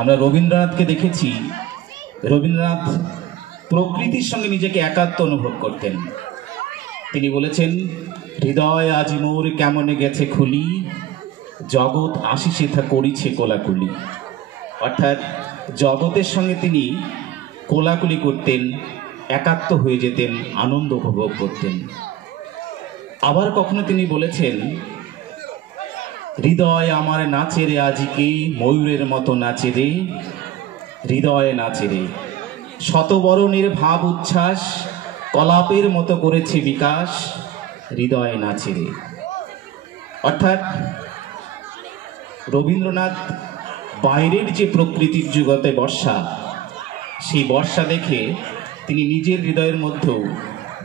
আমরা রবীন্দ্রনাথকে দেখেছি, রবীন্দ্রনাথ প্রকৃতির সঙ্গে নিজেকে একাত্ম অনুভব করতেন। তিনি বলেছেন, হৃদয় আজ মোর কেমনে গেছে খুলি, জগৎ আশিসে থা করিছে কোলাকুলি। অর্থাৎ জগতের সঙ্গে তিনি কোলাকুলি করতেন, একাত্ম হয়ে যেতেন, আনন্দ উপভোগ করতেন। আবার কখনো তিনি বলেছেন, হৃদয় আমার নাচে রে আজিকে, ময়ূরের মতো নাচে রে, হৃদয় নাচে রে, শতবরণের ভাব উচ্ছ্বাস, কলাপের মতো করেছে বিকাশ, হৃদয় নাচে রে। অর্থাৎ রবীন্দ্রনাথ বাইরের যে প্রকৃতির জগতে বর্ষা, সেই বর্ষা দেখে তিনি নিজের হৃদয়ের মধ্যেও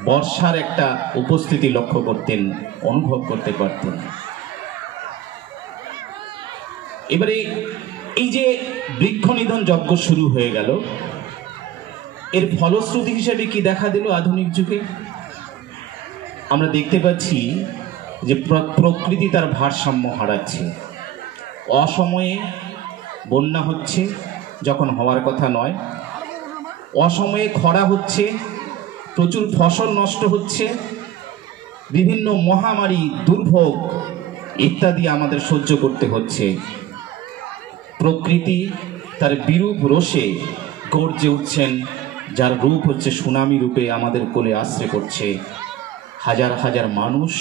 বর্ষার একটা উপস্থিতি লক্ষ্য করতেন, অনুভব করতে পারতেন। এবারে এই যে বৃক্ষ নিধন যজ্ঞ শুরু হয়ে গেল, এর ফলশ্রুতি হিসেবে কি দেখা দিল আধুনিক যুগে? আমরা দেখতে পাচ্ছি যে প্রকৃতি তার ভারসাম্য হারাচ্ছে। অসময়ে বন্যা হচ্ছে যখন হওয়ার কথা নয়, অসময়ে খরা হচ্ছে, প্রচুর ফসল নষ্ট হচ্ছে, বিভিন্ন মহামারী, দুর্ভোগ ইত্যাদি আমাদের সহ্য করতে হচ্ছে। প্রকৃতি তার বিরূপ রোষে গর্জে উঠছেন, যার রূপ হচ্ছে সুনামি রূপে আমাদের কোলে আশ্রয় করছে হাজার হাজার মানুষ।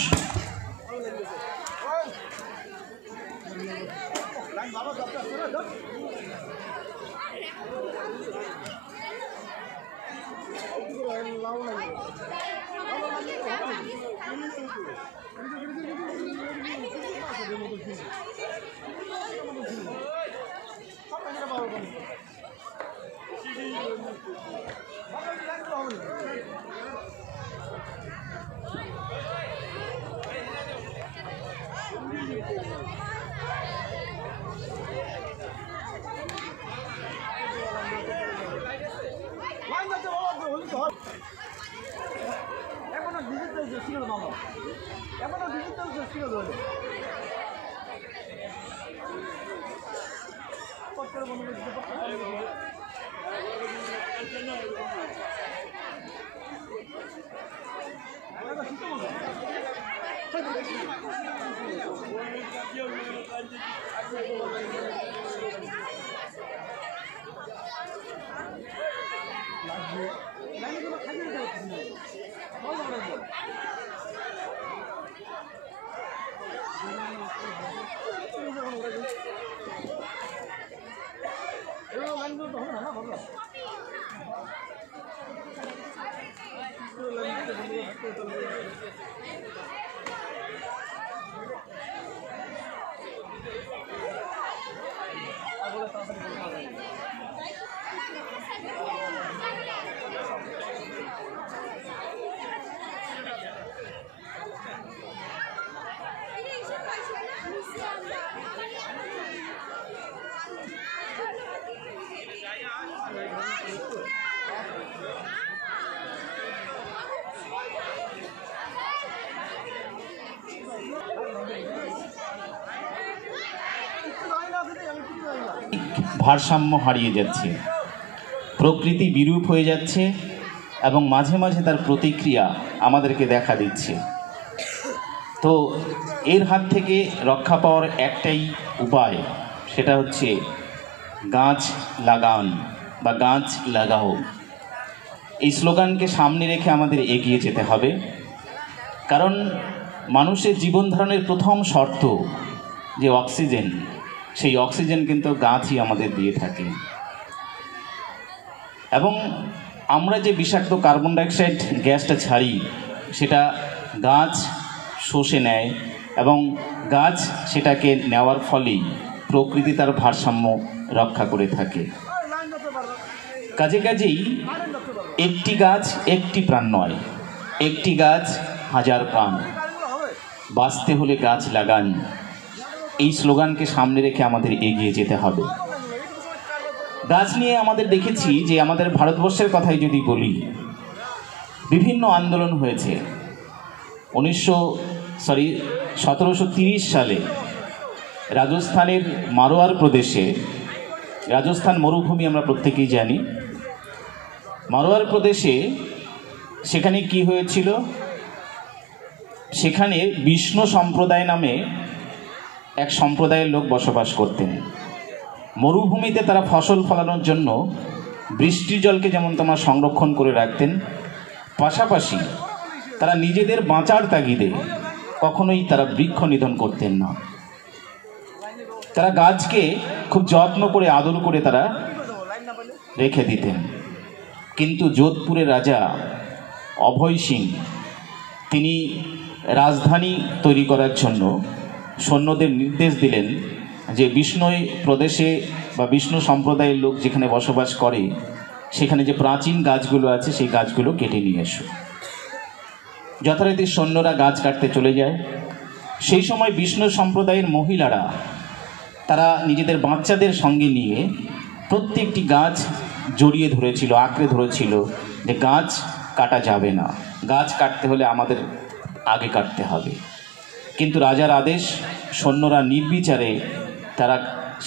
ভারসাম্য হারিয়ে যাচ্ছে, প্রকৃতি বিরূপ হয়ে যাচ্ছে এবং মাঝে মাঝে তার প্রতিক্রিয়া আমাদেরকে দেখা দিচ্ছে। তো এর হাত থেকে রক্ষা পাওয়ার একটাই উপায়, সেটা হচ্ছে গাছ লাগান বা গাছ লাগাও। এই স্লোগানকে সামনে রেখে আমাদের এগিয়ে যেতে হবে, কারণ মানুষের জীবন ধারণের প্রথম শর্ত যে অক্সিজেন, সেই অক্সিজেন কিন্তু গাছই আমাদের দিয়ে থাকে। এবং আমরা যে বিষাক্ত কার্বন ডাইঅক্সাইড গ্যাসটা ছাড়ি, সেটা গাছ শোষে নেয় এবং গাছ সেটাকে নেওয়ার ফলেই প্রকৃতি তার ভারসাম্য রক্ষা করে থাকে। কাজেই একটি গাছ একটি প্রাণ নয়, একটি গাছ হাজার প্রাণ। বাঁচতে হলে গাছ লাগান, এই স্লোগানকে সামনে রেখে আমাদের এগিয়ে যেতে হবে। গাছ নিয়ে আমাদের দেখেছি যে আমাদের ভারতবর্ষের কথাই যদি বলি, বিভিন্ন আন্দোলন হয়েছে। 1730 সালে রাজস্থানের মারোয়ার প্রদেশে রাজস্থান মরুভূমি আমরা প্রত্যেকেই জানি। মারোয়ার প্রদেশে সেখানে কি হয়েছিল, সেখানে বিষ্ণু সম্প্রদায় নামে এক সম্প্রদায়ের লোক বসবাস করতেন। মরুভূমিতে তারা ফসল ফলানোর জন্য বৃষ্টির জলকে যেমন তোমার সংরক্ষণ করে রাখতেন, পাশাপাশি তারা নিজেদের বাঁচার তাগিদে কখনোই তারা বৃক্ষ নিধন করতেন না। তারা গাছকে খুব যত্ন করে আদর করে তারা রেখে দিতেন। কিন্তু যোধপুরের রাজা অভয় সিং তিনি রাজধানী তৈরি করার জন্য সৈন্যদের নির্দেশ দিলেন যে বিষ্ণুই প্রদেশে বা বিষ্ণু সম্প্রদায়ের লোক যেখানে বসবাস করে সেখানে যে প্রাচীন গাছগুলো আছে সেই গাছগুলো কেটে নিয়ে এসো। যথারীতি সৈন্যরা গাছ কাটতে চলে যায়। সেই সময় বিষ্ণু সম্প্রদায়ের মহিলারা তারা নিজেদের বাচ্চাদের সঙ্গে নিয়ে প্রত্যেকটি গাছ জড়িয়ে ধরেছিল, আঁকড়ে ধরেছিল যে গাছ কাটা যাবে না, গাছ কাটতে হলে আমাদের আগে কাটতে হবে। কিন্তু রাজার আদেশ, সৈন্যরা নির্বিচারে তারা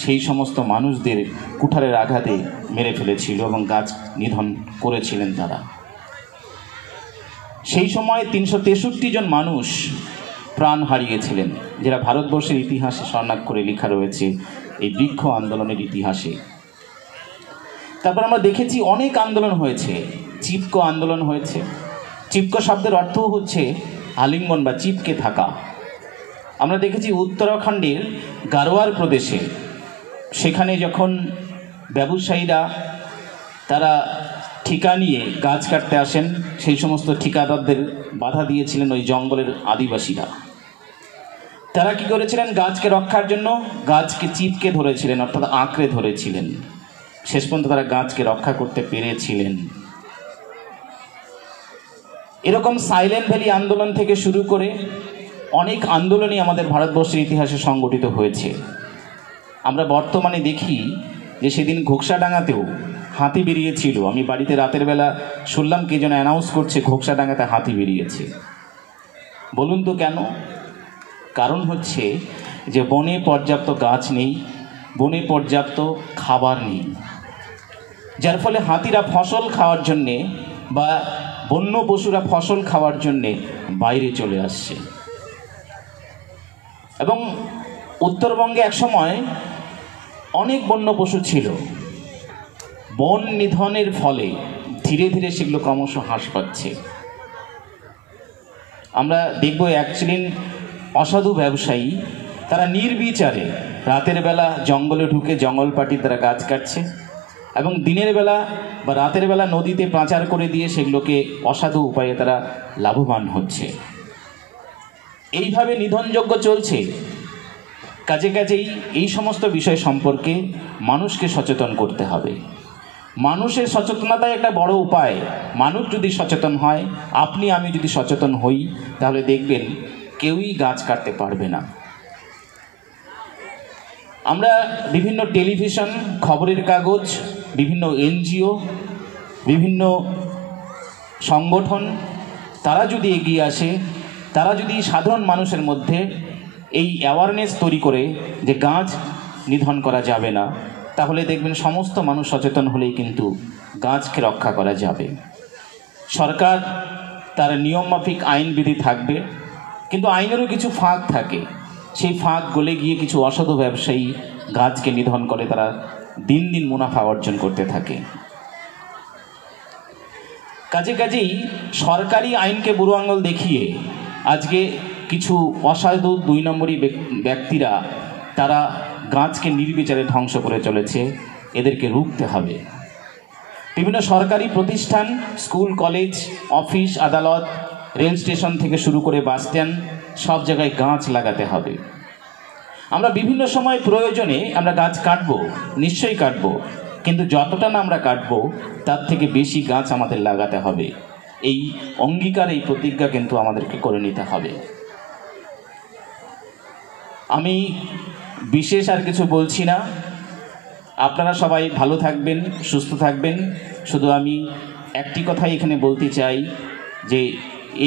সেই সমস্ত মানুষদের কুঠারের আঘাতে মেরে ফেলেছিল এবং গাছ নিধন করেছিলেন তারা। সেই সময় ৩৬৩ জন মানুষ প্রাণ হারিয়েছিলেন, যারা ভারতবর্ষের ইতিহাসে স্বর্ণাক্ষরে লেখা রয়েছে এই বৃক্ষ আন্দোলনের ইতিহাসে। তারপর আমরা দেখেছি অনেক আন্দোলন হয়েছে, চিপকো আন্দোলন হয়েছে। চিপকো শব্দের অর্থ হচ্ছে আলিঙ্গন বা চিপকে থাকা। আমরা দেখেছি উত্তরাখণ্ডের গারোয়ার প্রদেশে, সেখানে যখন ব্যবসায়ীরা তারা ঠিকা নিয়ে গাছ কাটতে আসেন, সেই সমস্ত ঠিকাদারদের বাধা দিয়েছিলেন ওই জঙ্গলের আদিবাসীরা। তারা কি করেছিলেন, গাছকে রক্ষার জন্য গাছকে চিপকে ধরেছিলেন, অর্থাৎ আঁকড়ে ধরেছিলেন। শেষ পর্যন্ত তারা গাছকে রক্ষা করতে পেরেছিলেন। এরকম সাইলেন্ট ভ্যালি আন্দোলন থেকে শুরু করে অনেক আন্দোলনই আমাদের ভারতবর্ষের ইতিহাসে সংগঠিত হয়েছে। আমরা বর্তমানে দেখি যে সেদিন ঘোকসাডাঙ্গাতেও হাতি বেরিয়েছিল। আমি বাড়িতে রাতের বেলা শুনলাম কে যেন অ্যানাউন্স করছে ঘোকসাডাঙ্গাতে হাতি বেরিয়েছে। বলুন তো কেন? কারণ হচ্ছে যে বনে পর্যাপ্ত গাছ নেই, বনে পর্যাপ্ত খাবার নেই, যার ফলে হাতিরা ফসল খাওয়ার জন্যে বা বন্য পশুরা ফসল খাওয়ার জন্যে বাইরে চলে আসছে। এবং উত্তরবঙ্গে একসময় অনেক বন্য পশু ছিল, বন নিধনের ফলে ধীরে ধীরে সেগুলো ক্রমশ হ্রাস পাচ্ছে। আমরা দেখব অ্যাকচুয়ালি অসাধু ব্যবসায়ী তারা নির্বিচারে রাতের বেলা জঙ্গলে ঢুকে জঙ্গল পাটি তারা গাছ কাটছে এবং দিনের বেলা বা রাতের বেলা নদীতে পাচার করে দিয়ে সেগুলোকে অসাধু উপায়ে তারা লাভবান হচ্ছে। এইভাবে নিধনযজ্ঞ চলছে। কাজেই এই সমস্ত বিষয় সম্পর্কে মানুষকে সচেতন করতে হবে। মানুষের সচেতনতাই একটা বড় উপায়। মানুষ যদি সচেতন হয়, আপনি আমি যদি সচেতন হই, তাহলে দেখবেন কেউই গাছ কাটতে পারবে না। আমরা বিভিন্ন টেলিভিশন, খবরের কাগজ, বিভিন্ন এনজিও, বিভিন্ন সংগঠন তারা যদি এগিয়ে আসে, তারা যদি সাধারণ মানুষের মধ্যে এই অ্যাওয়ারনেস তৈরি করে যে গাছ নিধন করা যাবে না, তাহলে দেখবেন সমস্ত মানুষ সচেতন হলেই কিন্তু গাছকে রক্ষা করা যাবে। সরকার তার নিয়মমাফিক আইনবিধি থাকবে, কিন্তু আইনেরও কিছু ফাঁক থাকে। সেই ফাঁক গলে গিয়ে কিছু অসাধু ব্যবসায়ী গাছকে নিধন করে তারা দিন দিন মুনাফা অর্জন করতে থাকে। কাজেই সরকারি আইনকে বুড়ো আঙুল দেখিয়ে আজকে কিছু অসাধু ২ নম্বরী ব্যক্তিরা তারা গাছকে নির্বিচারে ধ্বংস করে চলেছে। এদেরকে রুখতে হবে। বিভিন্ন সরকারি প্রতিষ্ঠান, স্কুল, কলেজ, অফিস, আদালত, রেল স্টেশন থেকে শুরু করে বাস স্ট্যান্ড, সব জায়গায় গাছ লাগাতে হবে। আমরা বিভিন্ন সময় প্রয়োজনে আমরা গাছ কাটবো, নিশ্চয়ই কাটবো, কিন্তু যতটা না আমরা কাটবো তার থেকে বেশি গাছ আমাদের লাগাতে হবে। এই অঙ্গীকার, এই প্রতিজ্ঞা কিন্তু আমাদেরকে করে নিতে হবে। আমি বিশেষ আর কিছু বলছি না। আপনারা সবাই ভালো থাকবেন, সুস্থ থাকবেন। শুধু আমি একটি কথাই এখানে বলতে চাই যে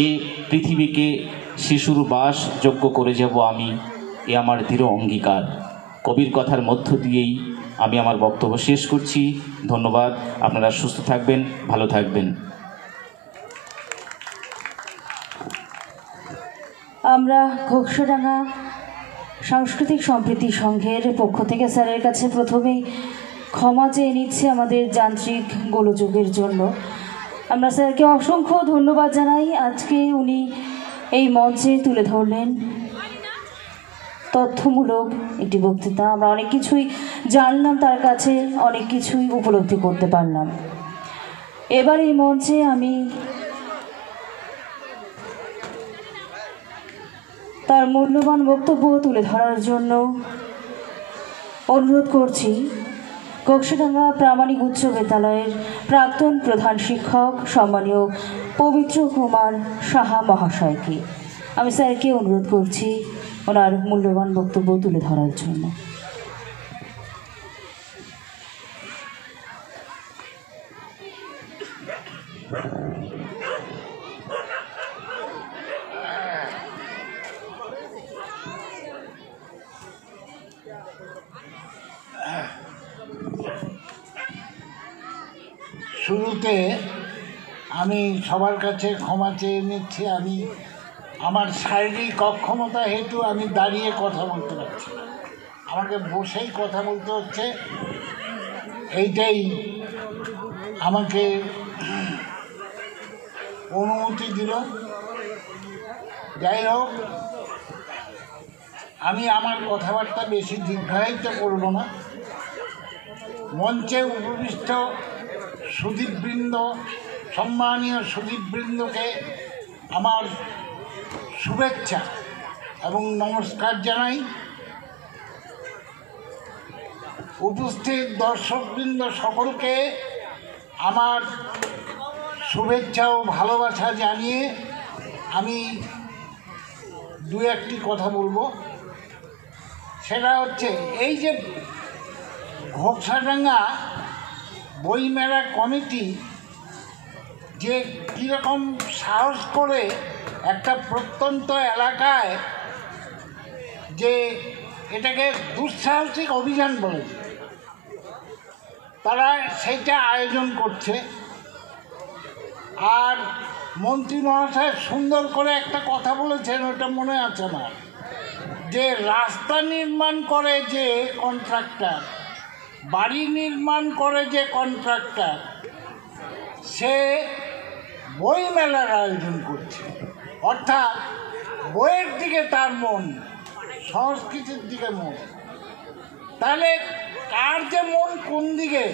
এই পৃথিবীকে শিশুর বাস যোগ্য করে যাব আমি, এ আমার দৃঢ় অঙ্গীকার। কবির কথার মধ্য দিয়েই আমি আমার বক্তব্য শেষ করছি। ধন্যবাদ। আপনারা সুস্থ থাকবেন, ভালো থাকবেন। আমরা ঘোকসাডাঙ্গা সাংস্কৃতিক সম্প্রীতি সংঘের পক্ষ থেকে স্যারের কাছে প্রথমেই ক্ষমা চেয়ে নিচ্ছি আমাদের যান্ত্রিক গোলযোগের জন্য। আমরা স্যারকে অসংখ্য ধন্যবাদ জানাই। আজকে উনি এই মঞ্চে তুলে ধরলেন তথ্যমূলক একটি বক্তৃতা। আমরা অনেক কিছুই জানলাম, তার কাছে অনেক কিছুই উপলব্ধি করতে পারলাম। এবার এই মঞ্চে আমি তার মূল্যবান বক্তব্য তুলে ধরার জন্য অনুরোধ করছি ঘোকসাডাঙ্গা প্রামাণিক উচ্চ বিদ্যালয়ের প্রাক্তন প্রধান শিক্ষক সম্মানীয় পবিত্র কুমার সাহা মহাশয়কে। আমি স্যারকে অনুরোধ করছি ওনার মূল্যবান বক্তব্য তুলে ধরার জন্য। শুরুতে আমি সবার কাছে ক্ষমা চেয়ে নিচ্ছি। আমি আমার শারীরিক অক্ষমতা হেতু আমি দাঁড়িয়ে কথা বলতে পারছি না, আমাকে বসেই কথা বলতে হচ্ছে। এইটাই আমাকে অনুমতি দিল। যাই হোক, আমি আমার কথাবার্তা বেশি দীর্ঘায়িত করব না। মঞ্চে উপবিষ্ট সুধীবৃন্দ, সম্মানীয় সুধীবৃন্দকে আমার শুভেচ্ছা এবং নমস্কার জানাই। উপস্থিত দর্শকবৃন্দ সকলকে আমার শুভেচ্ছা ও ভালোবাসা জানিয়ে আমি দু একটি কথা বলবো। সেটা হচ্ছে এই যে ঘোকসাডাঙ্গা বইমেলা কমিটি যে কীরকম সাহস করে একটা প্রত্যন্ত এলাকায় যে এটাকে দুঃসাহসিক অভিযান বলে তারা সেইটা আয়োজন করছে। আর মন্ত্রী মহাশয় সুন্দর করে একটা কথা বলেছেন, ওটা মনে আছে আমার, যে রাস্তা নির্মাণ করে যে কন্ট্রাক্টর, বাড়ি নির্মাণ করে যে কন্ট্রাক্টর, সে বই মেলার আয়োজন করছে। অর্থাৎ বইয়ের দিকে তার মন, সংস্কৃতির দিকে মন। তাহলে কার যে মন কোন দিকে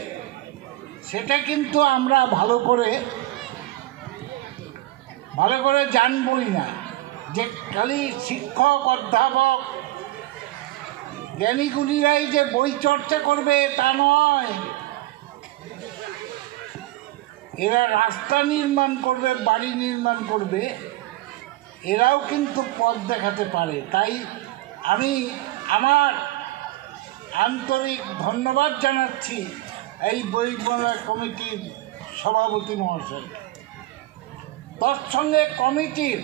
সেটা কিন্তু আমরা ভালো করে জানবই না। যে খালি শিক্ষক, অধ্যাপক, জ্ঞানীগুলিরাই যে বই চর্চা করবে তা নয়। এরা রাস্তা নির্মাণ করবে, বাড়ি নির্মাণ করবে, এরাও কিন্তু পথ দেখাতে পারে। তাই আমি আমার আন্তরিক ধন্যবাদ জানাচ্ছি এই বইমেলা কমিটির সভাপতি মহাশয়। তৎসঙ্গে কমিটির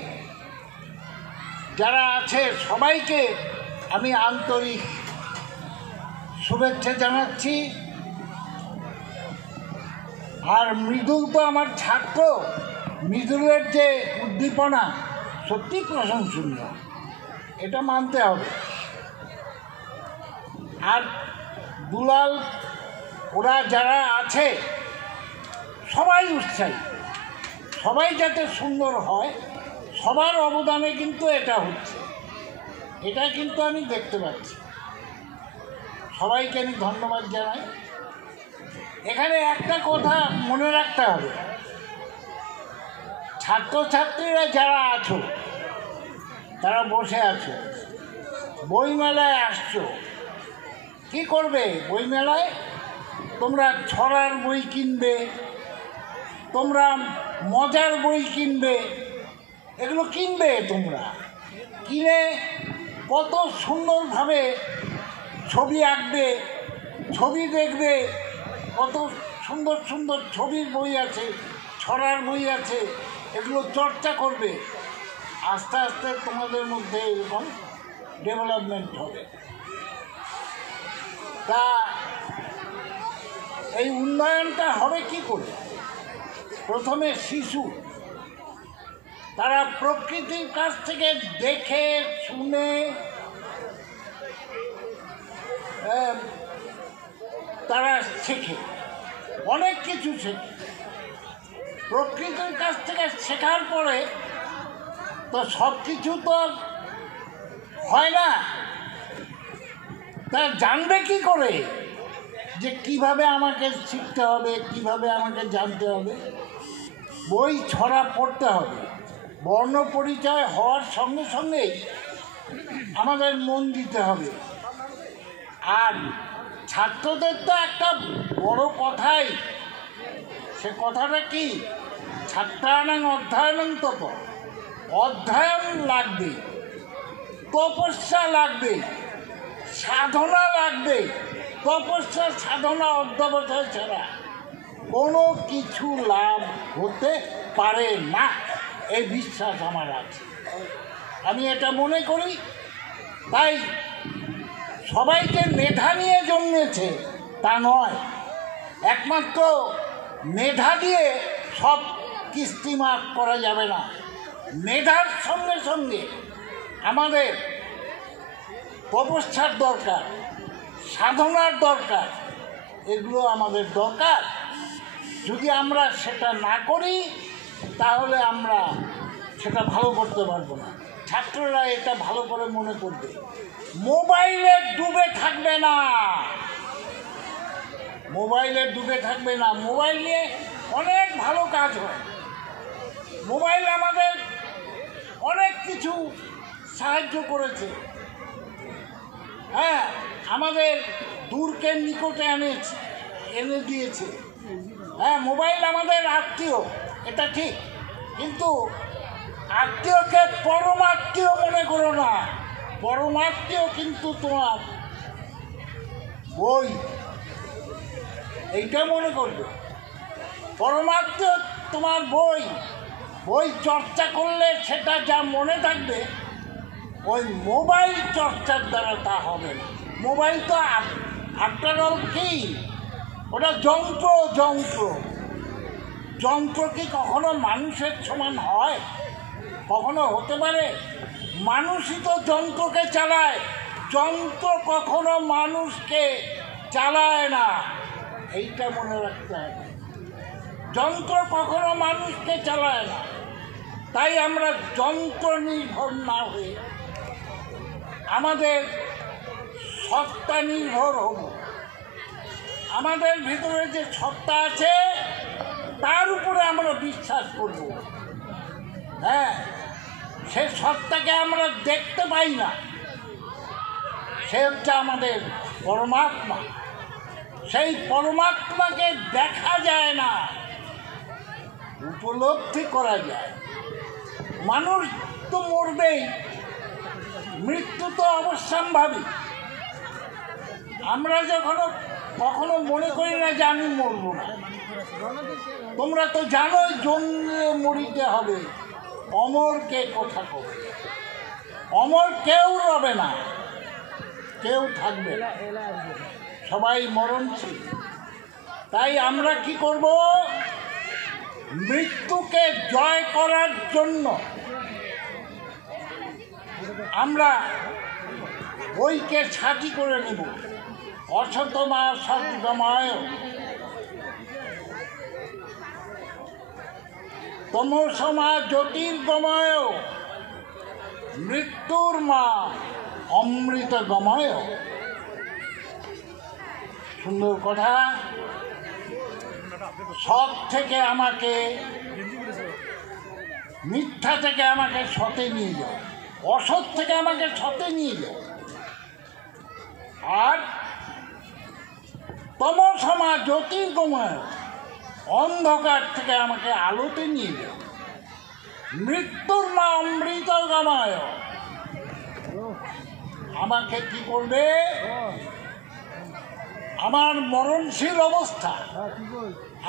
যারা আছে সবাইকে আমি আন্তরিক শুভেচ্ছা জানাচ্ছি। আর মৃদুল তো আমার ছাত্র, মৃদুলের যে উদ্দীপনা সত্যি প্রশংসনীয়, এটা মানতে হবে। আর দুলাল, ওরা যারা আছে সবাই উৎসাহী, সবাই যাতে সুন্দর হয়, সবার অবদানে কিন্তু এটা হচ্ছে, এটা কিন্তু আমি দেখতে পাচ্ছি। সবাইকে আমি ধন্যবাদ জানাই। এখানে একটা কথা মনে রাখতে হবে, ছাত্রছাত্রীরা যারা আছো, তারা বসে আছো, বইমেলায় আসছো, কী করবে? বইমেলায় তোমরা ছড়ার বই কিনবে, তোমরা মজার বই কিনবে, এগুলো কিনবে। তোমরা কিনে কত সুন্দরভাবে ছবি আঁকবে, ছবি দেখবে, কত সুন্দর সুন্দর ছবির বই আছে, ছড়ার বই আছে, এগুলো চর্চা করবে। আস্তে আস্তে তোমাদের মধ্যে এরকম ডেভেলপমেন্ট হবে। তা এই উন্নয়নটা হবে কি করে? প্রথমে শিশু, তারা প্রকৃতির কাছ থেকে দেখে শুনে তারা শেখে, অনেক কিছু শেখে। প্রকৃতির কাছ থেকে শেখার পরে তো সব কিছু তো আর হয় না, তা জানবে কি করে যে কিভাবে আমাকে শিখতে হবে, কিভাবে আমাকে জানতে হবে? বই ছড়া পড়তে হবে। বর্ণ পরিচয় হওয়ার সঙ্গে সঙ্গেই আমাদের মন দিতে হবে। আর ছাত্রদের তো একটা বড় কথাই, সে কথাটা কি? ছাত্রানাং অধ্যয়নং তপ, অধ্যয়ন লাগবে, তপস্যা লাগবে, সাধনা লাগবে। তপস্যা সাধনা অধ্যবসায় ছাড়া কোনো কিছু লাভ হতে পারে না, এই বিশ্বাস আমার আছে। আমি এটা মনে করি। তাই সবাইকে মেধা নিয়ে জন্মেছে তা নয়, একমাত্র মেধা দিয়ে সব কিস্তি মাফ করা যাবে না। মেধার সঙ্গে সঙ্গে আমাদের তপস্যার দরকার, সাধনার দরকার, এগুলো আমাদের দরকার। যদি আমরা সেটা না করি তাহলে আমরা সেটা ভালো করতে পারবো না। ছাত্ররা এটা ভালো করে মনে করবে। মোবাইলে ডুবে থাকবে না, মোবাইলে ডুবে থাকবে না। মোবাইল নিয়ে অনেক ভালো কাজ হয়। মোবাইল আমাদের অনেক কিছু সাহায্য করেছে। হ্যাঁ, আমাদের দূরকে নিকটে এনে দিয়েছে। হ্যাঁ, মোবাইল আমাদের আত্মীয়, এটা ঠিক, কিন্তু আত্মীয়কে পরমাত্মীয় মনে করো না। পরমাত্মীয় কিন্তু তোমার বই, এইটা মনে করবে। পরমাত্মীয় তোমার বই। বই চর্চা করলে সেটা যা মনে থাকবে, ওই মোবাইল চর্চার দ্বারা তা হবে না। মোবাইল তো আফটার অল কি, ওটা যন্ত্র। যন্ত্র যন্ত্র কি কখনো মানুষের সমান হয়? কখনো হতে পারে? মানুষই তো যন্ত্রকে চালায়, যন্ত্র কখনো মানুষকে চালায় না, এইটা মনে রাখতে হবে। যন্ত্র কখনো মানুষকে চালায় না। তাই আমরা যন্ত্র নির্ভর না হয়ে আমাদের সত্তা নির্ভর হব। আমাদের ভিতরে যে সত্তা আছে তার উপরে আমরা বিশ্বাস করব। হ্যাঁ, সে সত্তাকে আমরা দেখতে পাই না, সে হচ্ছে আমাদের পরমাত্মা। সেই পরমাত্মাকে দেখা যায় না, উপলব্ধি করা যায়। মানুষ তো মরবেই, মৃত্যু তো অবশ্যম্ভাবী। আমরা কখনো মনে করি না যে আমি মরব না। তোমরা তো জানোই জন্মে মরিতে হবে, অমরকে কথা কবে। অমর কেউ রবে না, কেউ থাকবে না, সবাই মরণশীল। তাই আমরা কি করব? মৃত্যুকে জয় করার জন্য আমরা বইকে ছাঁটি করে নেব। অসতমা সদ্গময়, তমসমা জ্যোতির্গময়, মৃত্যুর মা অমৃত গময়। সুন্দর কথা। সৎ থেকে আমাকে, মিথ্যা থেকে আমাকে সতে নিয়ে যাও, অসৎ থেকে আমাকে সতে নিয়ে যাও। আর তমসমা জ্যোতির্গময়, অন্ধকার থেকে আমাকে আলোতে নিয়ে যাও। মৃত্যুর মা অমৃত গময়, আমাকে কি করবে? আমার মরণশীল অবস্থা,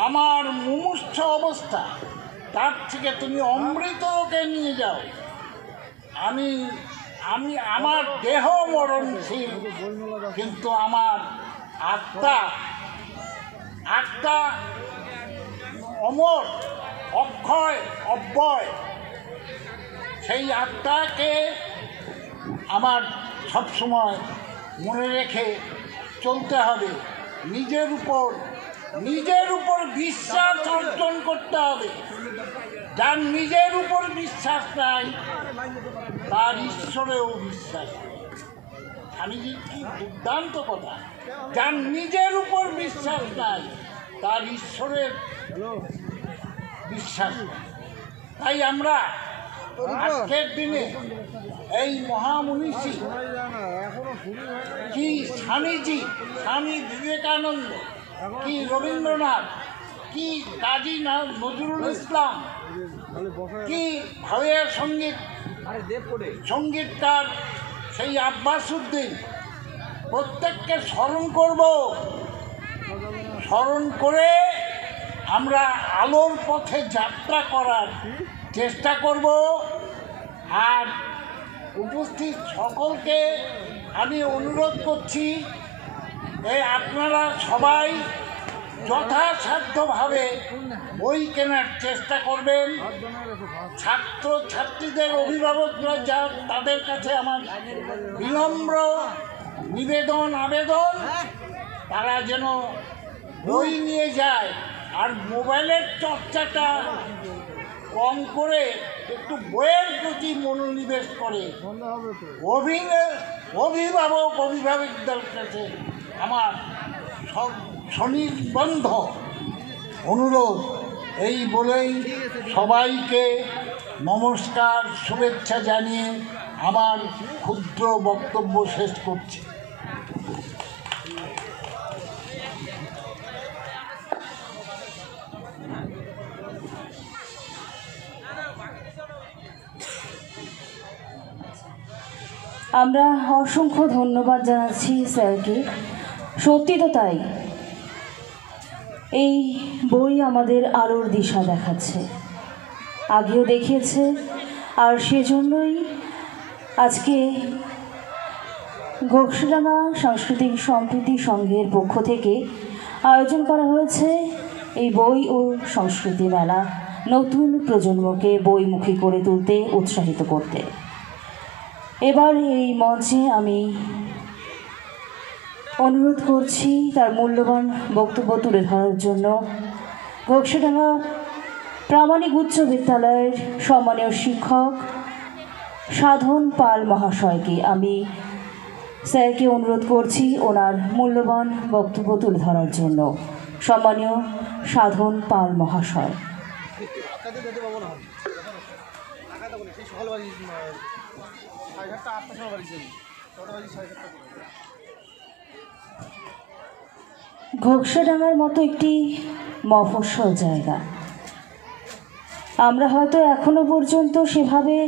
আমার মুমূর্ষ অবস্থা, তার থেকে তুমি অমৃতকে নিয়ে যাও। আমার দেহ মরণশীল, কিন্তু আমার আত্মা আত্মা অমর, অক্ষয়, অব্যয়। সেই আত্মাকে আমার সবসময় মনে রেখে চলতে হবে। নিজের উপর বিশ্বাস অর্জন করতে হবে। যার নিজের উপর বিশ্বাস নাই তার ঈশ্বরেও বিশ্বাস নেই। স্বামীজির কি দুর্দান্ত কথা! যার নিজের উপর বিশ্বাস নাই তার ঈশ্বরের বিশ্বাস নেই। তাই আমরা আজকের দিনে এই মহামনীষী কি স্বামীজি, স্বামী বিবেকানন্দ, কি রবীন্দ্রনাথ, কি কাজী নজরুল ইসলাম, কি ভাওয়াইয়া সঙ্গীতকার সেই আব্বাস উদ্দিন, প্রত্যেককে স্মরণ করব। স্মরণ করে আমরা আলোর পথে যাত্রা করার চেষ্টা করব। আর উপস্থিত সকলকে আমি অনুরোধ করছি, আপনারা সবাই যথাসাধ্যভাবে বই কেনার চেষ্টা করবেন। ছাত্রছাত্রীদের অভিভাবকরা যা, তাদের কাছে আমার বিনম্র আবেদন, তারা যেন বই নিয়ে যায় আর মোবাইলের চর্চাটা কম করে একটু বইয়ের প্রতি মনোনিবেশ করে। অভিভাবকদের কাছে আমার সনির্বন্ধ অনুরোধ। এই বলেই সবাইকে নমস্কার, শুভেচ্ছা জানিয়ে আমার ক্ষুদ্র বক্তব্য শেষ করছি। আমরা অসংখ্য ধন্যবাদ জানাচ্ছি স্যারকে। সত্যি তো তাই, এই বই আমাদের আলোর দিশা দেখাচ্ছে, আগেও দেখিয়েছে। আর সেজন্যই আজকে ঘোষডাঙ্গা সাংস্কৃতিক সম্প্রীতি সংঘের পক্ষ থেকে আয়োজন করা হয়েছে এই বই ও সংস্কৃতি মেলা, নতুন প্রজন্মকে বইমুখী করে তুলতে, উৎসাহিত করতে। এবার এই মঞ্চে আমি অনুরোধ করছি তার মূল্যবান বক্তব্য তুলে ধরার জন্য ঘোষডাঙ্গা প্রামাণিক উচ্চ বিদ্যালয়ের সম্মানীয় শিক্ষক সাধন পাল মহাশয়কে। আমি স্যারকে অনুরোধ করছি ওনার মূল্যবান বক্তব্য তুলে ধরার জন্য। সম্মানীয় সাধন পাল মহাশয়। ঘোষডাঙ্গার মতো একটি মফস্বল জায়গা, আমরা হয়তো এখনো পর্যন্ত সেভাবে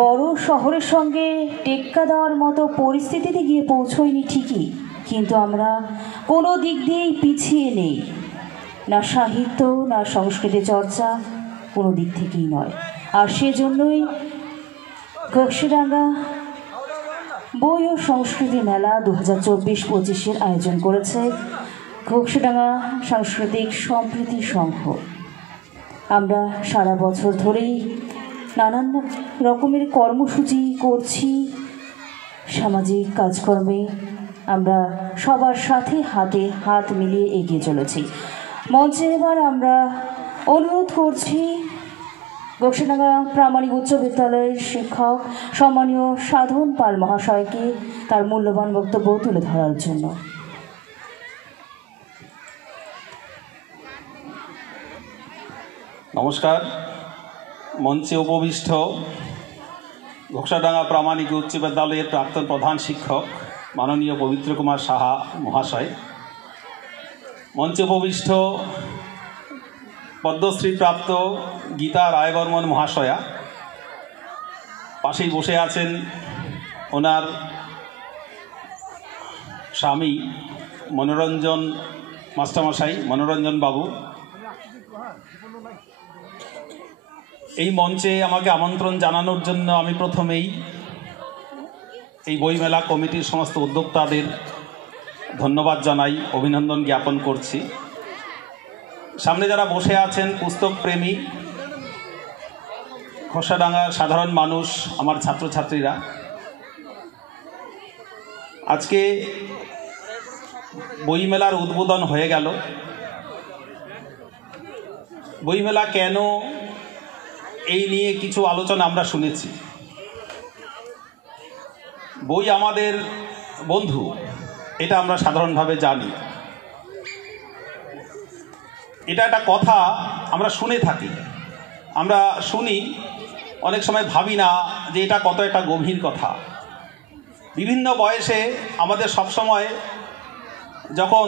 বড় শহরের সঙ্গে টেক্কা দেওয়ার মতো পরিস্থিতিতে গিয়ে পৌঁছইনি ঠিকই, কিন্তু আমরা কোনো দিক দিয়েই পিছিয়ে নেই, না সাহিত্য না সংস্কৃতি চর্চা, কোনো দিক থেকেই নয়। আর সেজন্যই ঘোষডাঙ্গা বই ও সংস্কৃতি মেলা 2024-25 আয়োজন করেছে ঘোষডাঙ্গা সাংস্কৃতিক সম্প্রীতি সংঘ। আমরা সারা বছর ধরেই নানান রকমের কর্মসূচি করছি, সামাজিক কাজকর্মে আমরা সবার সাথে হাতে হাত মিলিয়ে এগিয়ে চলেছি। মঞ্চে এবার আমরা অনুরোধ করছি ঘোষডাঙ্গা প্রামাণিক উচ্চ বিদ্যালয়ের শিক্ষক সম্মানীয় সাধন পাল মহাশয়কে তার মূল্যবান বক্তব্য তুলে ধরার জন্য। নমস্কার। মঞ্চে উপবিষ্ট ঘোষডাঙ্গা প্রামাণিক উচ্চ বিদ্যালয়ের প্রাক্তন প্রধান শিক্ষক মাননীয় পবিত্র কুমার সাহা মহাশয়, মঞ্চে উপবিষ্ট পদ্মশ্রীপ্রাপ্ত গীতা রায়বর্মন মহাশয়া, পাশেই বসে আছেন ওনার স্বামী মনোরঞ্জন মাস্টারমশাই, মনোরঞ্জন বাবু। এই মঞ্চে আমাকে আমন্ত্রণ জানানোর জন্য আমি প্রথমেই এই বইমেলা কমিটির সমস্ত উদ্যোক্তাদের ধন্যবাদ জানাই, অভিনন্দন জ্ঞাপন করছি। সামনে যারা বসে আছেন পুস্তক প্রেমী, খোসাডাঙ্গার সাধারণ মানুষ, আমার ছাত্রছাত্রীরা, আজকে বইমেলার উদ্বোধন হয়ে গেল। বইমেলা কেন, এই নিয়ে কিছু আলোচনা আমরা শুনেছি। বই আমাদের বন্ধু, এটা আমরা সাধারণভাবে জানি। এটা একটা কথা আমরা শুনে থাকি, আমরা শুনি, অনেক সময় ভাবি না যে এটা কত একটা গভীর কথা। বিভিন্ন বয়সে আমাদের সবসময় যখন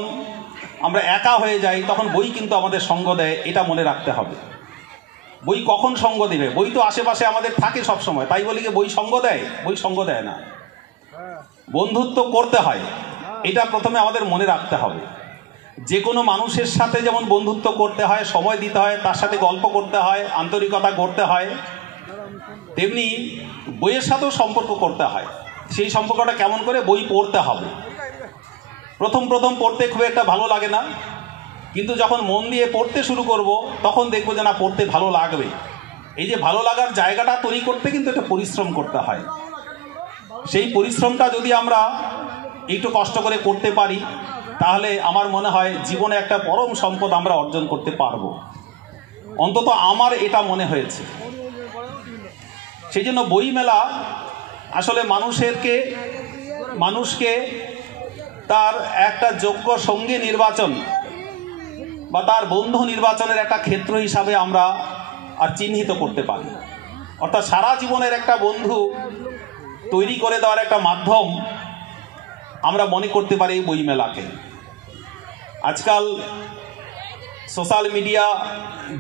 আমরা একা হয়ে যাই তখন বই কিন্তু আমাদের সঙ্গ দেয়, এটা মনে রাখতে হবে। বই কখন সঙ্গ দেবে? বই তো আশেপাশে আমাদের থাকে সব সময়, তাই বলি কি বই সঙ্গ দেয়? বই সঙ্গ দেয় না। বন্ধুত্ব করতে হয়, এটা প্রথমে আমাদের মনে রাখতে হবে। যে কোনো মানুষের সাথে যেমন বন্ধুত্ব করতে হয়, সময় দিতে হয়, তার সাথে গল্প করতে হয়, আন্তরিকতা করতে হয়, তেমনি বইয়ের সাথেও সম্পর্ক করতে হয়। সেই সম্পর্কটা কেমন করে? বই পড়তে হবে। প্রথম পড়তে খুব একটা ভালো লাগে না, কিন্তু যখন মন দিয়ে পড়তে শুরু করব তখন দেখবো যে না, পড়তে ভালো লাগবে। এই যে ভালো লাগার জায়গাটা তৈরি করতে কিন্তু একটা পরিশ্রম করতে হয়। সেই পরিশ্রমটা যদি আমরা একটু কষ্ট করে করতে পারি তাহলে আমার মনে হয় জীবনে একটা পরম সম্পদ আমরা অর্জন করতে পারবো। অন্তত আমার এটা মনে হয়েছে। সেই জন্য বইমেলা আসলে মানুষকে তার একটা যোগ্য সঙ্গী নির্বাচন বা তার বন্ধু নির্বাচনের একটা ক্ষেত্র হিসাবে আমরা আর চিহ্নিত করতে পারি। অর্থাৎ সারা জীবনের একটা বন্ধু তৈরি করে দেওয়ার একটা মাধ্যম আমরা মনে করতে পারি এই বইমেলাকে। আজকাল সোশ্যাল মিডিয়া,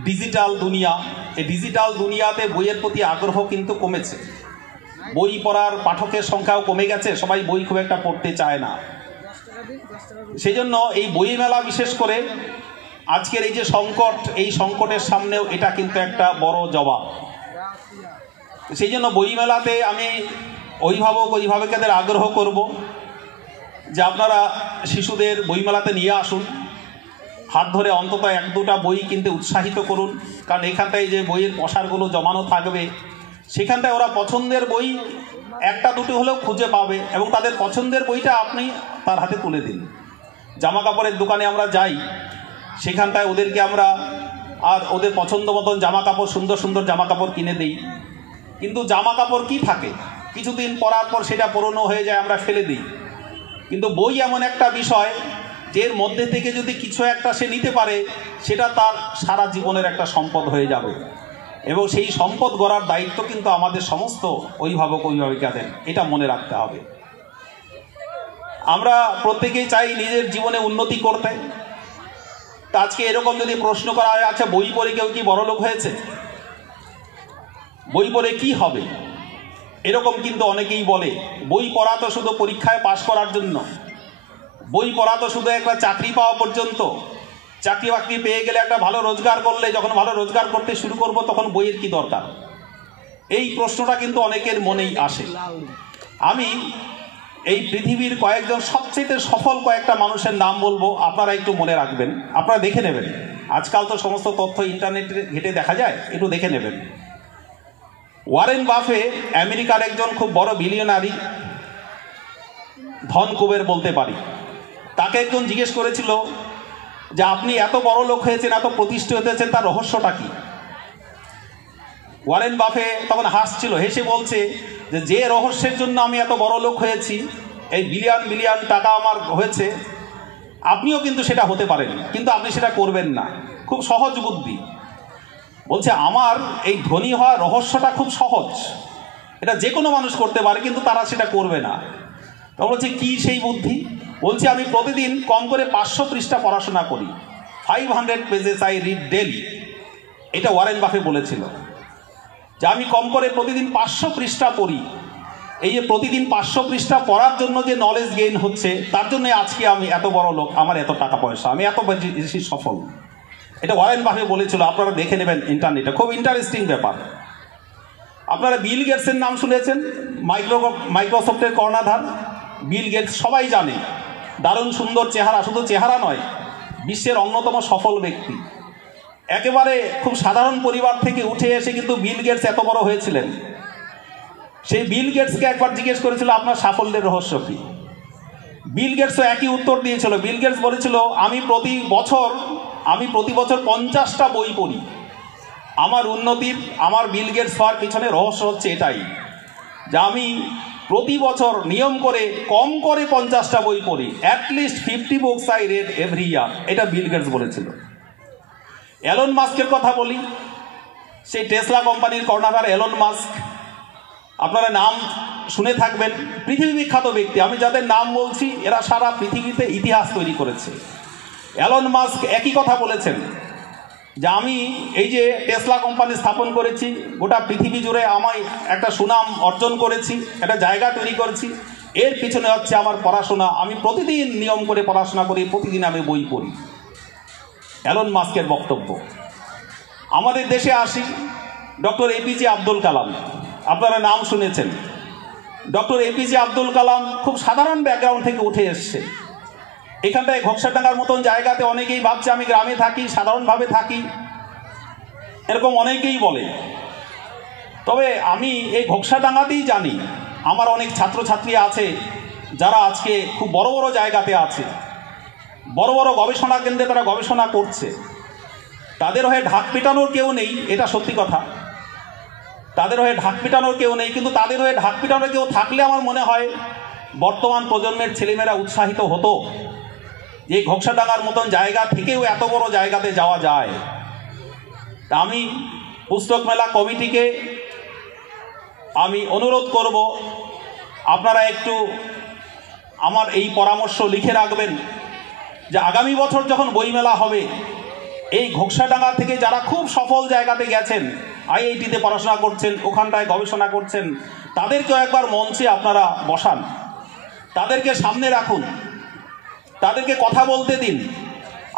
ডিজিটাল দুনিয়া, এই ডিজিটাল দুনিয়াতে বইয়ের প্রতি আগ্রহ কিন্তু কমেছে। বই পড়ার পাঠকের সংখ্যাও কমে গেছে, সবাই বই খুব একটা পড়তে চায় না। সেই জন্য এই বইমেলা বিশেষ করে আজকের এই যে সংকট, এই সংকটের সামনেও এটা কিন্তু একটা বড় জবাব। সেই জন্য বইমেলাতে আমি অভিভাবকদের আগ্রহ করব যে আপনারা শিশুদের বইমেলাতে নিয়ে আসুন, হাত ধরে অন্তত 1-2টা বই কিনতে উৎসাহিত করুন। কারণ এখানটায় যে বইয়ের পসারগুলো জমানো থাকবে সেখানটায় ওরা পছন্দের বই 1-2টি হলেও খুঁজে পাবে এবং তাদের পছন্দের বইটা আপনি তার হাতে তুলে দিন। জামা কাপড়ের দোকানে আমরা যাই, সেখানটায় ওদেরকে আমরা আর ওদের পছন্দ মতন জামা কাপড়, সুন্দর সুন্দর জামা কাপড় কিনে দিই, কিন্তু জামা কাপড় কি থাকে, কিছুদিন পরার পর সেটা পুরনো হয়ে যায়, আমরা ফেলে দিই। কিন্তু বই এমন একটা বিষয় যের মধ্যে থেকে যদি কিছু একটা সে নিতে পারে সেটা তার সারা জীবনের একটা সম্পদ হয়ে যাবে এবং সেই সম্পদ গড়ার দায়িত্ব কিন্তু আমাদের সমস্ত অভিভাবিকাদের, এটা মনে রাখতে হবে। আমরা প্রত্যেকেই চাই নিজের জীবনে উন্নতি করতে। তা আজকে এরকম যদি প্রশ্ন করা হয়, আচ্ছা বই পড়ে কেউ কি বড়লোক হয়েছে? বই পড়ে কি হবে? এরকম কিন্তু অনেকেই বলে। বই পড়া তো শুধু পরীক্ষায় পাশ করার জন্য, বই পড়া তো শুধু একটা চাকরি পাওয়া পর্যন্ত, চাকরি বাকরি পেয়ে গেলে একটা ভালো রোজগার করলে, যখন ভালো রোজগার করতে শুরু করব তখন বইয়ের কি দরকার? এই প্রশ্নটা কিন্তু অনেকের মনেই আসে। আমি এই পৃথিবীর কয়েকজন সবচেয়ে সফল কয়েকটা মানুষের নাম বলবো, আপনারা একটু মনে রাখবেন, আপনারা দেখে নেবেন। আজকাল তো সমস্ত তথ্য ইন্টারনেটে ঘেটে দেখা যায়, একটু দেখে নেবেন। ওয়ারেন বাফে আমেরিকার একজন খুব বড় বিলিয়নারি, ধন কুবের বলতে পারি। তাকে একজন জিজ্ঞেস করেছিল যে আপনি এত বড় লোক হয়েছেন, এত প্রতিষ্ঠিত হয়েছেন, তার রহস্যটা কি? ওয়ারেন বাফে তখন হাসছিল, হেসে বলছে যে রহস্যের জন্য আমি এত বড় লোক হয়েছি, এই বিলিয়ন বিলিয়ন টাকা আমার হয়েছে, আপনিও কিন্তু সেটা হতে পারেন, কিন্তু আপনি সেটা করবেন না। খুব সহজ বুদ্ধি। বলছে আমার এই ধনী হওয়ার রহস্যটা খুব সহজ, এটা যে কোনো মানুষ করতে পারে, কিন্তু তারা সেটা করবে না। তো বলছে কি সেই বুদ্ধি? বলছে আমি প্রতিদিন কম করে 500 পৃষ্ঠা পড়াশোনা করি, 500 পেজেস আই রিড ডেলি। এটা ওয়ারেন বাফে বলেছিল যে আমি কম করে প্রতিদিন 500 পৃষ্ঠা পড়ি। এই যে প্রতিদিন 500 পৃষ্ঠা পড়ার জন্য যে নলেজ গেইন হচ্ছে, তার জন্য আজকে আমি এত বড় লোক, আমার এত টাকা পয়সা, আমি এত বেশি সফল। এটা ওয়ারেন বাফে বলেছিল, আপনারা দেখে নেবেন ইন্টারনেটে, খুব ইন্টারেস্টিং ব্যাপার। আপনারা বিল গেটসের নাম শুনেছেন, মাইক্রোসফটের কর্ণধার বিল গেটস, সবাই জানে। দারুণ সুন্দর চেহারা, শুধু চেহারা নয়, বিশ্বের অন্যতম সফল ব্যক্তি। একেবারে খুব সাধারণ পরিবার থেকে উঠে এসে কিন্তু বিল গেটস এত বড় হয়েছিলেন। সেই বিল গেটসকে একবার জিজ্ঞেস করেছিল আপনার সাফল্যের রহস্য কী। বিল গেটসও একই উত্তর দিয়েছিল। বিল গেটস বলেছিল আমি প্রতি বছর 50টা বই পড়ি। আমার উন্নতির, আমার বিল গেটস হওয়ার পিছনে রহস্য হচ্ছে এটাই, যে আমি প্রতি বছর নিয়ম করে কম করে 50টা বই পড়ি। At least 50 books I red every year, এটা বিল গেটস বলেছিল। এলন মাস্কের কথা বলি, সেই টেসলা কোম্পানির কর্ণধার এলন মাস্ক, আপনারা নাম শুনে থাকবেন, পৃথিবী বিখ্যাত ব্যক্তি। আমি যাদের নাম বলছি এরা সারা পৃথিবীতে ইতিহাস তৈরি করেছে। এলন মাস্ক একই কথা বলেছেন যে আমি এই যে টেসলা কোম্পানি স্থাপন করেছি, গোটা পৃথিবী জুড়ে আমি একটা সুনাম অর্জন করেছি, একটা জায়গা তৈরি করেছি, এর পিছনে হচ্ছে আমার পড়াশোনা। আমি প্রতিদিন নিয়ম করে পড়াশোনা করি, প্রতিদিন আমি বই পড়ি। এলন মাস্কের বক্তব্য। আমাদের দেশে আসি, ডক্টর এপিজে আব্দুল কালাম, আপনারা নাম শুনেছেন। ডক্টর এপিজে আব্দুল কালাম খুব সাধারণ ব্যাকগ্রাউন্ড থেকে উঠে এসছে। এখানটায় ঘোকসাডাঙ্গার মতন জায়গাতে অনেকেই ভাবছে আমি গ্রামে থাকি, সাধারণভাবে থাকি, এরকম অনেকেই বলে। তবে আমি এই ঘোকসাডাঙ্গাতেই জানি আমার অনেক ছাত্রছাত্রী আছে যারা আজকে খুব বড় বড় জায়গাতে আছে, বড় বড় গবেষণা কেন্দ্রে তারা গবেষণা করছে। তাদের হয়ে ঢাক পেটানোর কেউ নেই, এটা সত্যি কথা। তাদের হয়ে ঢাক পেটানোর কেউ নেই, কিন্তু তাদের হয়ে ঢাক পেটানোর কেউ থাকলে আমার মনে হয় বর্তমান প্রজন্মের ছেলেমেয়েরা উৎসাহিত হতো যে ঘোকসাডাঙ্গার মতন জায়গা থেকেও এত বড় জায়গাতে যাওয়া যায়। তা আমি পুস্তক মেলা কমিটিকে আমি অনুরোধ করব, আপনারা একটু আমার এই পরামর্শ লিখে রাখবেন যে আগামী বছর যখন বইমেলা হবে, এই ঘোকসাডাঙ্গা থেকে যারা খুব সফল জায়গাতে গেছেন, আইআইটিতে পড়াশোনা করছেন, ওখানটায় গবেষণা করছেন, তাদেরকেও একবার মঞ্চে আপনারা বসান, তাদেরকে সামনে রাখুন, তাদেরকে কথা বলতে দিন।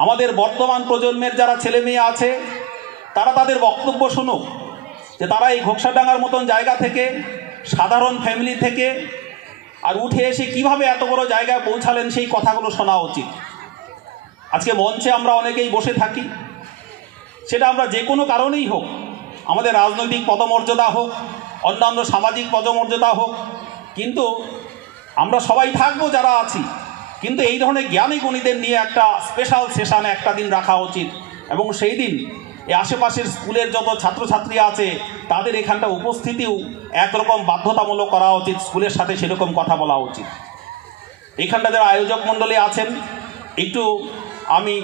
আমাদের বর্তমান প্রজন্মের যারা ছেলে মেয়ে আছে তারা তাদের বক্তব্য শুনুক, যে তারা এই ঘোকসাডাঙ্গার মতন জায়গা থেকে, সাধারণ ফ্যামিলি থেকে আর উঠে এসে কিভাবে এত বড় জায়গায় পৌঁছালেন, সেই কথাগুলো শোনা উচিত। আজকে মঞ্চে আমরা অনেকেই বসে থাকি, সেটা আমরা যে কোনো কারণেই হোক, আমাদের রাজনৈতিক পদমর্যাদা হোক, অন্যান্য সামাজিক পদমর্যাদা হোক, কিন্তু আমরা সবাই থাকবো যারা আছি, কিন্তু এই ধরনের জ্ঞানী গুণীদের নিয়ে একটা স্পেশাল সেশন একটা দিন রাখা উচিত। এবং সেই দিন এই আশেপাশের স্কুলের যত ছাত্রছাত্রী আছে তাদের এখানটা উপস্থিতিও একরকম বাধ্যতামূলক করা উচিত, স্কুলের সাথে সেরকম কথা বলা উচিত। এখানটা যারা আয়োজক মণ্ডলী আছেন, একটু আমি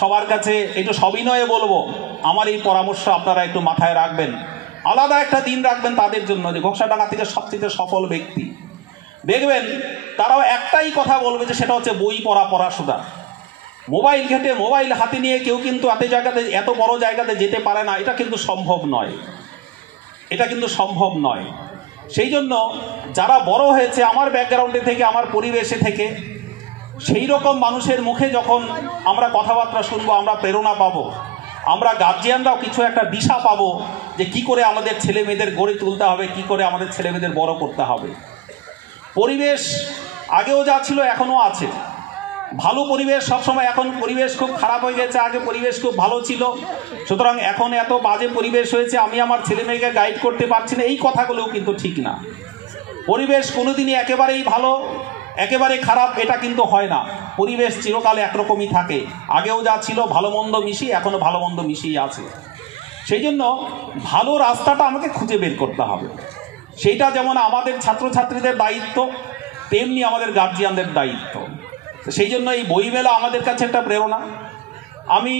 সবার কাছে একটু সবিনয়ে বলবো, আমার এই পরামর্শ আপনারা একটু মাথায় রাখবেন। আলাদা একটা দিন রাখবেন তাদের জন্য, যে ঘোকসাডাঙ্গা থেকে সবচেয়ে সফল ব্যক্তি, দেখবেন তারাও একটাই কথা বলবে, যে সেটা হচ্ছে বই পড়া, পড়াশোনা। মোবাইল ঘেটে, মোবাইল হাতে নিয়ে কেউ কিন্তু এত বড় জায়গাতে যেতে পারে না, এটা কিন্তু সম্ভব নয়, এটা কিন্তু সম্ভব নয়। সেই জন্য যারা বড় হয়েছে আমার ব্যাকগ্রাউন্ডে থেকে, আমার পরিবেশে থেকে, সেই রকম মানুষের মুখে যখন আমরা কথাবার্তা শুনবো, আমরা প্রেরণা পাবো, আমরা গার্জিয়ানরাও কিছু একটা দিশা পাবো যে কি করে আমাদের ছেলে মেয়েদের গড়ে তুলতে হবে, কি করে আমাদের ছেলে মেয়েদের বড় করতে হবে। পরিবেশ আগেও যা ছিল এখনও আছে, ভালো পরিবেশ সবসময়। এখন পরিবেশ খুব খারাপ হয়ে গেছে, আগে পরিবেশ খুব ভালো ছিল, সুতরাং এখন এত বাজে পরিবেশ হয়েছে, আমি আমার ছেলে মেয়েকে গাইড করতে পারছি না, এই কথাগুলোও কিন্তু ঠিক না। পরিবেশ কোনোদিনই একেবারেই ভালো, একেবারে খারাপ এটা কিন্তু হয় না। পরিবেশ চিরকালে একরকমই থাকে, আগেও যা ছিল ভালো মন্দ মিশিয়ে এখনও ভালো মন্দ মিশিয়ে আছে। সেই জন্য ভালো রাস্তাটা আমাকে খুঁজে বের করতে হবে। সেইটা যেমন আমাদের ছাত্রছাত্রীদের দায়িত্ব, তেমনি আমাদের গার্জিয়ানদের দায়িত্ব। সেই জন্য এই বইমেলা আমাদের কাছে একটা প্রেরণা। আমি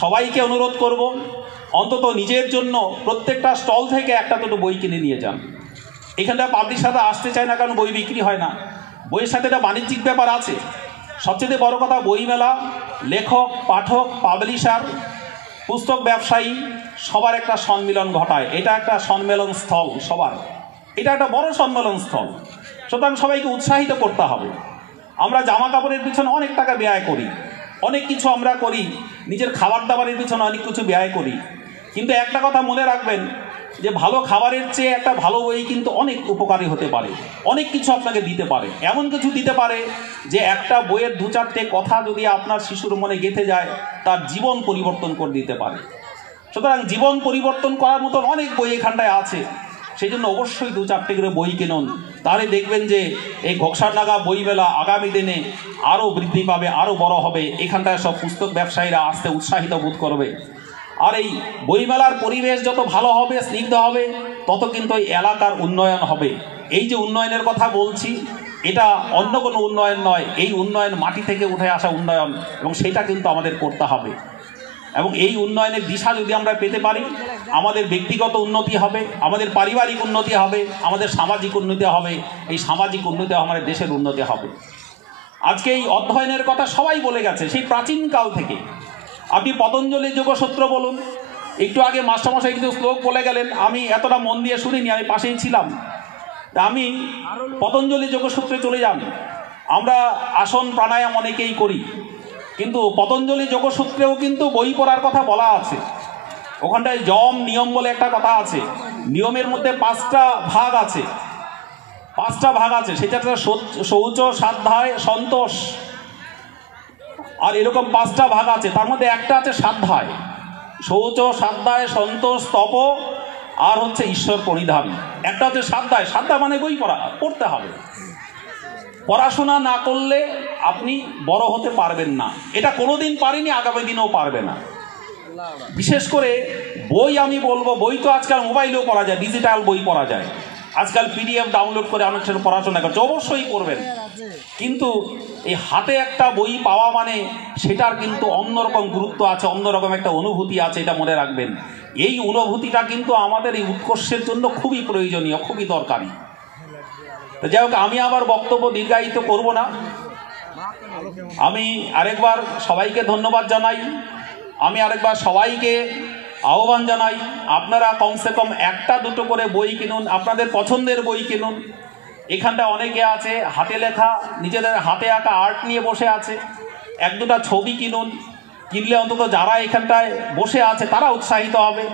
সবাইকে অনুরোধ করব, অন্তত নিজের জন্য প্রত্যেকটা স্টল থেকে একটা দুটো বই কিনে নিয়ে যান। এখানটা পাবলিশাররা আসতে চায় না, কারণ বই বিক্রি হয় না। বইয়ের সাথে একটা বাণিজ্যিক ব্যাপার আছে। সবচেয়ে বড় কথা, বইমেলা লেখক, পাঠক, পাবলিশার, পুস্তক ব্যবসায়ী সবার একটা সম্মিলন ঘটায়। এটা একটা সম্মেলন স্থল সবার, এটা একটা বড় সম্মেলন স্থল। সুতরাং সবাইকে উৎসাহিত করতে হবে। আমরা জামা কাপড়ের পিছনে অনেক টাকা ব্যয় করি, অনেক কিছু আমরা করি, নিজের খাবার দাবারের পিছনে অনেক কিছু ব্যয় করি, কিন্তু একটা কথা মনে রাখবেন, যে ভালো খাবারের চেয়ে একটা ভালো বই কিন্তু অনেক উপকারী হতে পারে, অনেক কিছু আপনাকে দিতে পারে, এমন কিছু দিতে পারে যে একটা বইয়ের 2-4টে কথা যদি আপনার শিশুর মনে গেঁথে যায় তার জীবন পরিবর্তন করে দিতে পারে। সুতরাং জীবন পরিবর্তন করার মতন অনেক বই এখানটায় আছে, সেই জন্য অবশ্যই 2-4টে করে বই কিনুন। তাহলে দেখবেন যে এই ঘোকসারডাঙ্গা বইমেলা আগামী দিনে আরও বৃদ্ধি পাবে, আরও বড় হবে। এখানটায় সব পুস্তক ব্যবসায়ীরা আসতে উৎসাহিত বোধ করবে। আর এই বইমেলার পরিবেশ যত ভালো হবে, স্নিগ্ধ হবে, তত কিন্তু এই এলাকার উন্নয়ন হবে। এই যে উন্নয়নের কথা বলছি, এটা অন্য কোনো উন্নয়ন নয়, এই উন্নয়ন মাটি থেকে উঠে আসা উন্নয়ন, এবং সেটা কিন্তু আমাদের করতে হবে। এবং এই উন্নয়নের দিশা যদি আমরা পেতে পারি, আমাদের ব্যক্তিগত উন্নতি হবে, আমাদের পারিবারিক উন্নতি হবে, আমাদের সামাজিক উন্নতি হবে, এই সামাজিক উন্নতি আমাদের দেশের উন্নতি হবে। আজকে এই অধ্যয়নের কথা সবাই বলে গেছে, সেই প্রাচীনকাল থেকে। আপনি পতঞ্জলি যোগসূত্র বলুন, একটু আগে মাস্টারমশাই কিছু শ্লোক বলে গেলেন, আমি এতটা মন দিয়ে শুনিনি, আমি পাশেই ছিলাম। তা আমি পতঞ্জলি যোগসূত্রে চলে যান। আমরা আসন প্রাণায়াম অনেকেই করি, কিন্তু পতঞ্জলি যোগসূত্রেও কিন্তু বই পড়ার কথা বলা আছে। ওখানটায় যম নিয়ম বলে একটা কথা আছে, নিয়মের মধ্যে 5টা ভাগ আছে, 5টা ভাগ আছে। সেটা শৌচ, স্বাধ্যায়, সন্তোষ, আর এরকম 5টা ভাগ আছে। তার মধ্যে একটা আছে স্বাধ্যায়, শৌচ, স্বাধ্যায়, সন্তোষ, তপ, আর হচ্ছে ঈশ্বর পরিধান। একটা হচ্ছে স্বাধ্যায়, স্বাধ্যায় মানে বই পড়তে হবে। পড়াশোনা না করলে আপনি বড় হতে পারবেন না, এটা কোনোদিন পারিনি, আগামী দিনেও পারবে না। বিশেষ করে বই, আমি বলবো বই তো আজকাল মোবাইলেও পড়া যায়, ডিজিটাল বই পড়া যায়, আজকাল PDF ডাউনলোড করে অনেক সময় পড়াশোনা করছে, অবশ্যই করবেন। কিন্তু এই হাতে একটা বই পাওয়া মানে সেটার কিন্তু অন্যরকম গুরুত্ব আছে, অন্যরকম একটা অনুভূতি আছে, এটা মনে রাখবেন। এই অনুভূতিটা কিন্তু আমাদের এই উৎকর্ষের জন্য খুবই প্রয়োজনীয়, খুবই দরকারি। তো যাই হোক, আমি আবার বক্তব্য দীর্ঘায়িত করব না। আমি আরেকবার সবাইকে ধন্যবাদ জানাই, আমি আরেকবার সবাইকে আহ্বান জানাই, আপনারা কমসে কম 1-2 করে বই কিনুন, আপনাদের পছন্দের বই কিনুন। এখানটা অনেকে আছে হাতে লেখা, নিজেদের হাতে আঁকা আর্ট নিয়ে বসে আছে, 1-2টা ছবি কিনুন। কিনলে অন্তত যারা এখানটায় বসে আছে তারা উৎসাহিত হবে।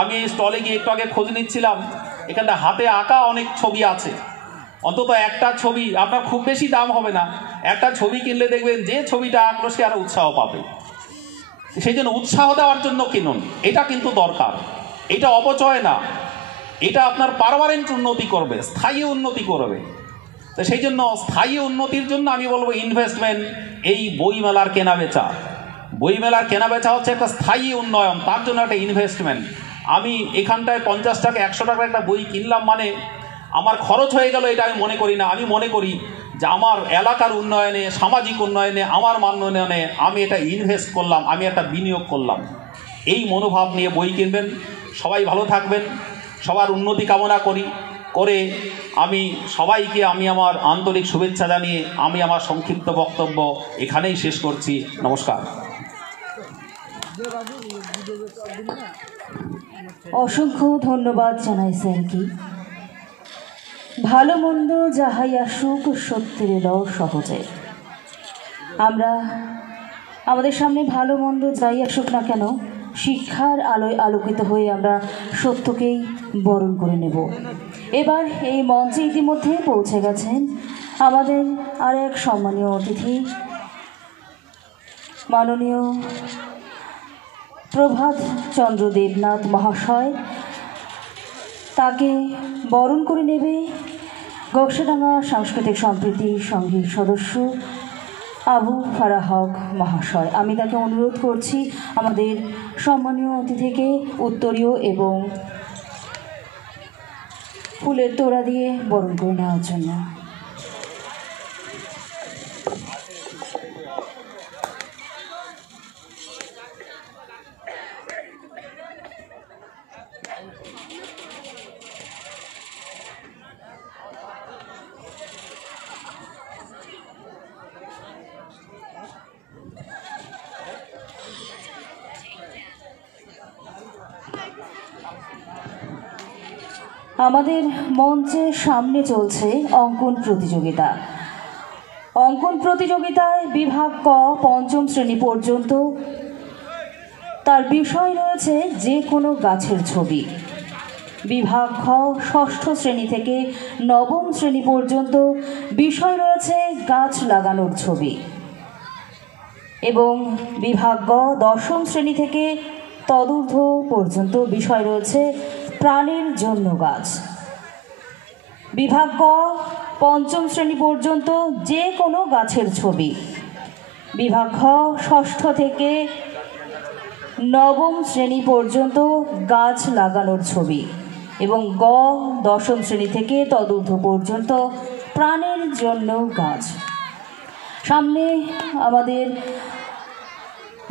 আমি এই স্টলে গিয়ে একটু আগে খোঁজ নিচ্ছিলাম, এখানটা হাতে আঁকা অনেক ছবি আছে। অন্তত একটা ছবি, আপনার খুব বেশি দাম হবে না, একটা ছবি কিনলে দেখবেন যে ছবিটা আঁকলো সে আরও উৎসাহ পাবে। সেই জন্য উৎসাহ দেওয়ার জন্য কিনুন, এটা কিন্তু দরকার, এটা অপচয় না, এটা আপনার পার্মানেন্ট উন্নতি করবে, স্থায়ী উন্নতি করবে। তো সেই জন্য স্থায়ী উন্নতির জন্য আমি বলবো ইনভেস্টমেন্ট, এই বইমেলার কেনাবেচা। বইমেলার কেনাবেচা হচ্ছে একটা স্থায়ী উন্নয়ন, তার জন্য একটা ইনভেস্টমেন্ট। আমি এখানটায় 50 টাকা 100 টাকার একটা বই কিনলাম মানে আমার খরচ হয়ে গেল, এটা আমি মনে করি না। আমি মনে করি যে আমার এলাকার উন্নয়নে, সামাজিক উন্নয়নে, আমার মান উন্নয়নে আমি এটা ইনভেস্ট করলাম, আমি একটা বিনিয়োগ করলাম। এই মনোভাব নিয়ে বই কিনবেন। সবাই ভালো থাকবেন, সবার উন্নতি কামনা করে আমি সবাইকে আমি আমার আন্তরিক শুভেচ্ছা জানিয়ে আমি আমার সংক্ষিপ্ত বক্তব্য এখানেই শেষ করছি। নমস্কার। অসংখ্য ধন্যবাদ জানাই স্যারকে। ভালো মন্দ যাহাই আসুক সত্যের এলো সহজে। আমরা আমাদের সামনে ভালো মন্দ যাই আসুক না কেন, শিক্ষার আলোয় আলোকিত হয়ে আমরা সত্যকেই বরণ করে নেব। এবার এই মঞ্চে ইতিমধ্যে পৌঁছে গেছেন আমাদের আর এক সম্মানীয় অতিথি, মাননীয় প্রভাত চন্দ্র দেবনাথ মহাশয়। তাকে বরণ করে নেবে ঘোকসাডাঙ্গা সাংস্কৃতিক সম্প্রীতি সংঘের সদস্য আবু ফারাহ হক মহাশয়। আমি তাকে অনুরোধ করছি আমাদের সম্মানীয় অতিথিকে উত্তরীয় এবং ফুলের তোড়া দিয়ে বরণ করে নেওয়ার জন্য। আমাদের মঞ্চের সামনে চলছে অঙ্কন প্রতিযোগিতা। অঙ্কন প্রতিযোগিতায় বিভাগ ক 5ম শ্রেণী পর্যন্ত, তার বিষয় রয়েছে যে কোনো গাছের ছবি। বিভাগ খ ষষ্ঠ শ্রেণী থেকে নবম শ্রেণী পর্যন্ত বিষয় রয়েছে গাছ লাগানোর ছবি এবং বিভাগ গ দশম শ্রেণী থেকে তদূর্ধ্ব পর্যন্ত বিষয় রয়েছে প্রাণের জন্য গাছ। বিভাগ গ পঞ্চম শ্রেণী পর্যন্ত যে কোনো গাছের ছবি। বিভাগ খ ষষ্ঠ থেকে নবম শ্রেণী পর্যন্ত গাছ লাগানোর ছবি এবং গ দশম শ্রেণী থেকে তদূর্ধ্ব পর্যন্ত প্রাণের জন্য গাছ। সামনে আমাদের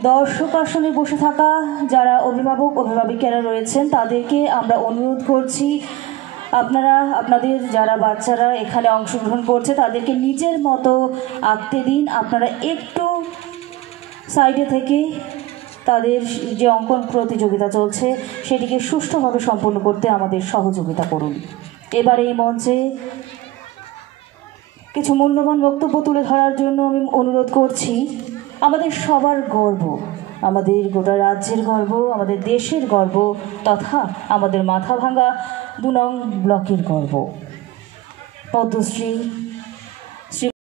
দর্শক আসনে বসে থাকা যারা অভিভাবক অভিভাবিকারা রয়েছেন তাদেরকে আমরা অনুরোধ করছি, আপনারা আপনাদের যারা বাচ্চারা এখানে অংশগ্রহণ করছে তাদেরকে নিজের মতো আঁকতে দিন। আপনারা একটু সাইডে থেকে তাদের যে অঙ্কন প্রতিযোগিতা চলছে সেটিকে সুষ্ঠুভাবে সম্পন্ন করতে আমাদের সহযোগিতা করুন। এবার এই মঞ্চে কিছু মূল্যবান বক্তব্য তুলে ধরার জন্য আমি অনুরোধ করছি আমাদের সবার গর্ব, আমাদের গোটা রাজ্যের গর্ব, আমাদের দেশের গর্ব তথা আমাদের মাথাভাঙ্গা 2 নং ব্লকের গর্ব পদ্মশ্রী